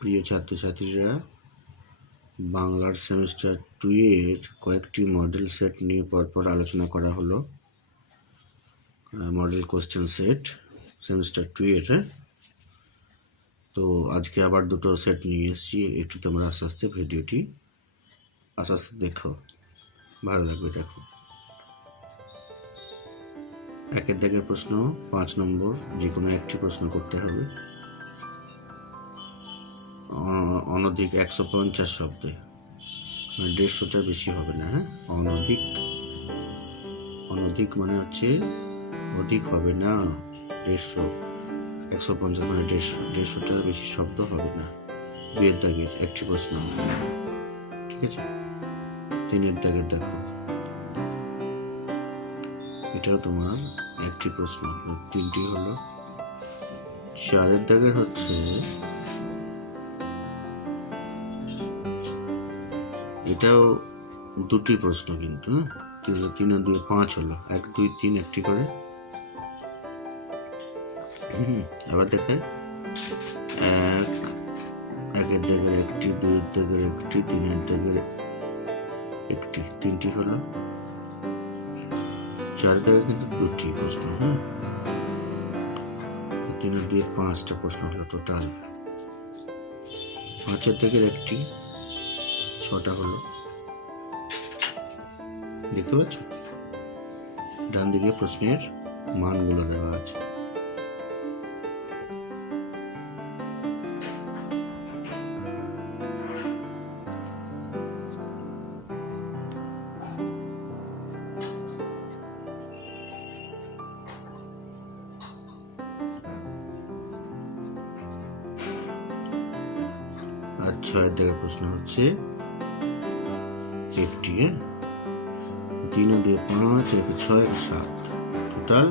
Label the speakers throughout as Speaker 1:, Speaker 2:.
Speaker 1: প্রিয় ছাত্রছাত্রীরা, বাংলার সেমিস্টার টু এর কয়েকটি মডেল সেট নিয়ে পরপর আলোচনা করা হলো। Model question set semester two এর? তো আজকে আবার দুটো সেট নিয়ে এসেছি, একটু তোমরা আস্তে আস্তে ভিডিওটি, আস্তে আস্তে দেখো। ভালো লাগবে, দেখো। একের দাগের প্রশ্ন, পাঁচ নম্বর যে কোনো একটি প্রশ্ন করতে হবে। অনধিক একশো পঞ্চাশ শব্দে। মানে দেড়শোটার বেশি হবে না হ্যাঁ? অনধিক। অনধিক মানে হচ্ছে অধিক হবে না, দেড়শো। একশো পঞ্চাশ মানে দেড়শো দেড়শোটার বেশি শব্দ হবে না। দুয়ের দাগের, একটি প্রশ্ন ঠিক আছে? তিনের দাগের দেখো। এটাও তোমার একটি প্রশ্ন তিনটি হলো, চারের দাগের হচ্ছে এটাও দুটি প্রশ্ন কিন্তু হ্যাঁ? তিন তিন, দুই, পাঁচ হলো। এক, দুই, তিন, একটি করে। আবার দেখায় এক, একের দাগের একটি, দুইয়ের দাগের একটি, তিনের দাগের একটি, তিনটি হলো। চার দাগের কিন্তু দুটি প্রশ্ন হ্যাঁ? তিনের দুই পাঁচটা প্রশ্ন হলো টোটাল পাঁচের দাগের একটি ছটা হলো। দেখতে পাচ্ছ? ডান দিকে প্রশ্নের মানগুলো দেওয়া আছে। আর ছয়ের দিকে প্রশ্ন হচ্ছে একটি তিন দুই পাঁচ এক ছয় সাত। টোটাল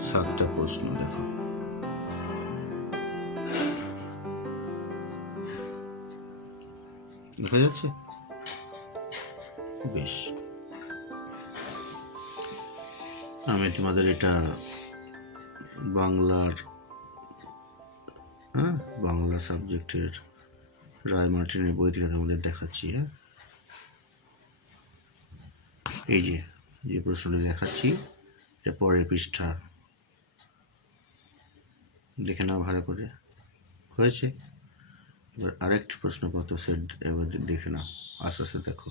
Speaker 1: সাতটা প্রশ্ন, দেখো। দেখা যাচ্ছে? বেশ। আমি তোমাদের এটা বাংলার হ্যাঁ? বাংলা সাবজেক্টের রায় মার্টিনের বই থেকে তোমাদের দেখাচ্ছি হ্যাঁ? এই যে যে প্রশ্নটি দেখাচ্ছি, এটা পরের পৃষ্ঠা। দেখে নাও ভালো করে। হয়েছে? এবার আরেকটি প্রশ্নপত্র সেট? এবার দেখে নাও। আস্তে আস্তে দেখো।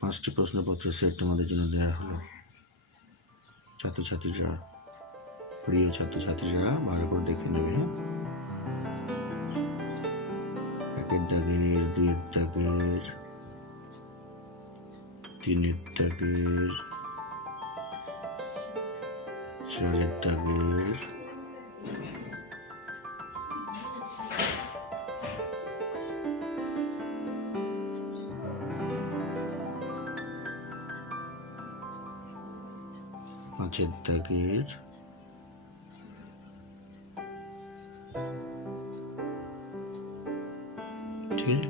Speaker 1: পাঁচটি প্রশ্নপত্র সেট তোমাদের জন্য দেওয়া হলো। ছাত্রছাত্রীরা, প্রিয় ছাত্রছাত্রীরা, ভালো করে দেখে নেবে হ্যাঁ? দুইয়ের দাগের তিনের দাগের চারের দাগের পাঁচের দাগের ঠিক? আছে?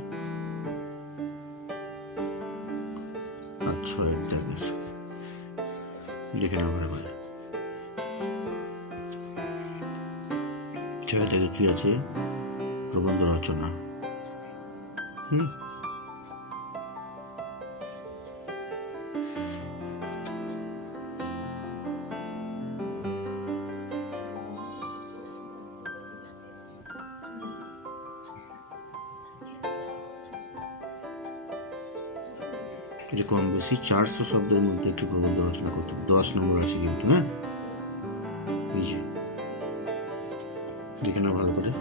Speaker 1: আর ছয়ের দাগের দেখে না ভালো করে ছয়ের দাগে কি আছে? প্রবন্ধ রচনা। হুম? যে কম বেশি চারশো শব্দের মধ্যে একটি প্রবন্ধ রচনা করতে দশ নম্বর আছে কিন্তু হ্যাঁ? এই যে। দেখে ভালো করে।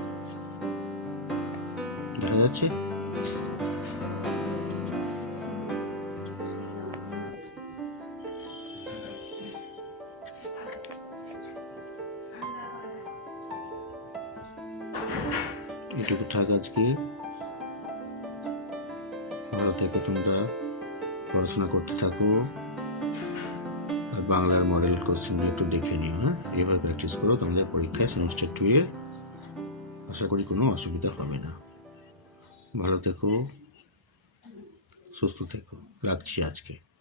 Speaker 1: দেখা যাচ্ছে? এটুকু থাক আজকে। ভালো থেকে তোমরা। পড়াশোনা করতে থাকো। আর বাংলার মডেল কোশ্চেন একটু দেখে নিও হ্যাঁ? এইভাবে প্র্যাকটিস করো, তোমাদের পরীক্ষায় সেমিস্টার টু এর। আশা করি কোনো অসুবিধা হবে না। ভালো থেকো, সুস্থ থেকো। রাখছি আজকে।